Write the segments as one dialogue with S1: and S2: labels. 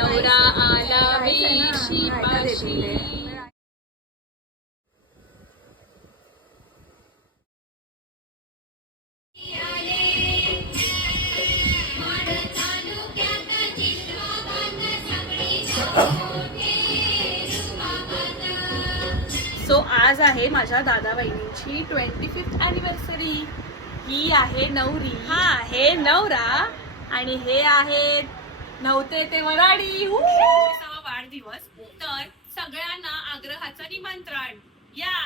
S1: नवरा आला वेशी पाशी. सो आज आहे माझ्या दादा बहिणीची ट्वेंटी फिफ्थ अॅनिव्हर्सरी ही आहे नवरी. हा आहे नवरा. आणि हे आहेत नवते ते वराडी! वाढदिवस तर सगळ्यांना आग्रहाचं निमंत्रण. या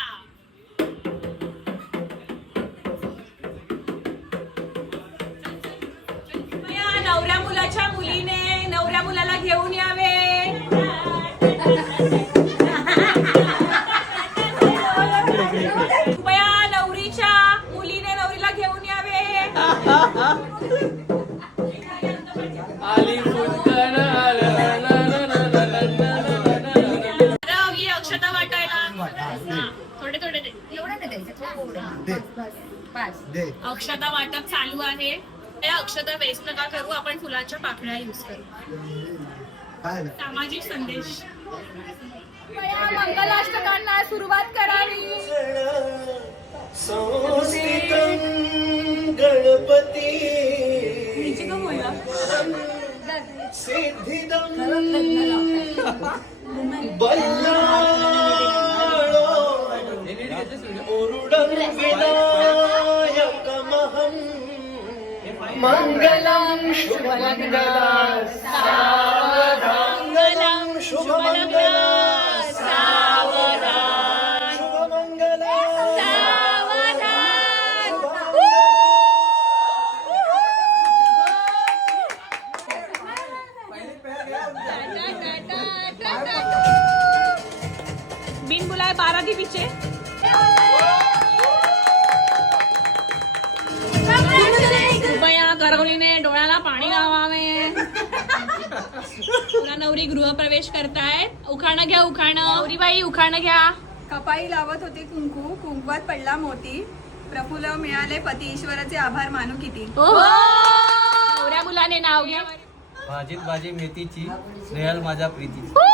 S1: नवऱ्या मुलाच्या मुलीने नवऱ्या मुलाला घेऊन यावे. कृपया नवरीच्या मुलीने नवरीला घेऊन यावे. अक्षता वाटायला. थोडे थोडे दे.
S2: दे.
S1: अक्षता वाटप चालू आहे. हे अक्षता वेस्ट नका करू आपण फुलांच्या पाकळ्या युज करू.
S2: काय
S1: सामाजिक संदेश. मंगलाष्टकांना सुरुवात
S3: സിദ്ധിതം ഉരുടം വിനായകമഹം മംഗളം ശുഭമംഗളം ശുഭമംഗളം
S1: बिन बुलाए बारा दी पीछे कृपया गरवलीने डोळ्याला पाणी लावावे. पुन्हा नवरी गृहप्रवेश करतायत उखाणं घ्या उखाणं. नवरी बाई उखाणं घ्या.
S4: कपाळी लावत होती कुंकू. कुंकवात पडला मोती. प्रफुल्ल मिळाले पती. ईश्वराचे आभार मानू किती?
S1: नवऱ्या मुलाने नाव घ्या.
S5: भाजीत भाजी मेथीची स्नेहल माझ्या प्रीतीची.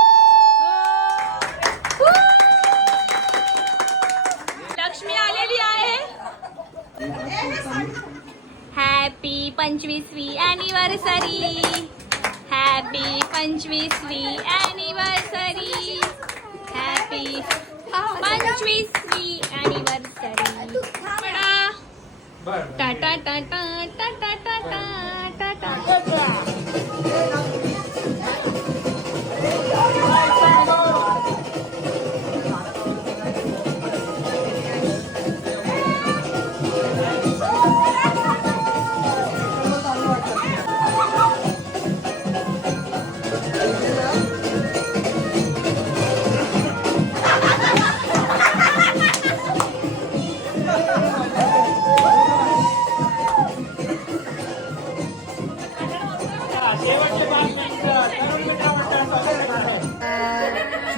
S1: हॅपी पंचवीसवी अॅनिव्हर्सरी हॅपी पंचवीसवी अॅनिव्हर्सरी हॅपी पंचवीसवी अॅनिव्हर्सरी टाटा टाटा टाटा.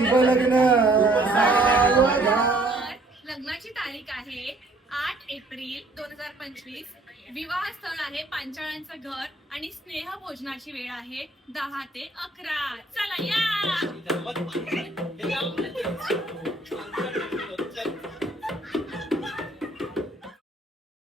S2: शुभ लग्न
S1: लग्नाची तारीख आहे आठ एप्रिल दोन हजार पंचवीस. विवाह स्थळ आहे पांचाळ्यांचं घर आणि स्नेह भोजनाची वेळ आहे दहा ते अकरा. चला या!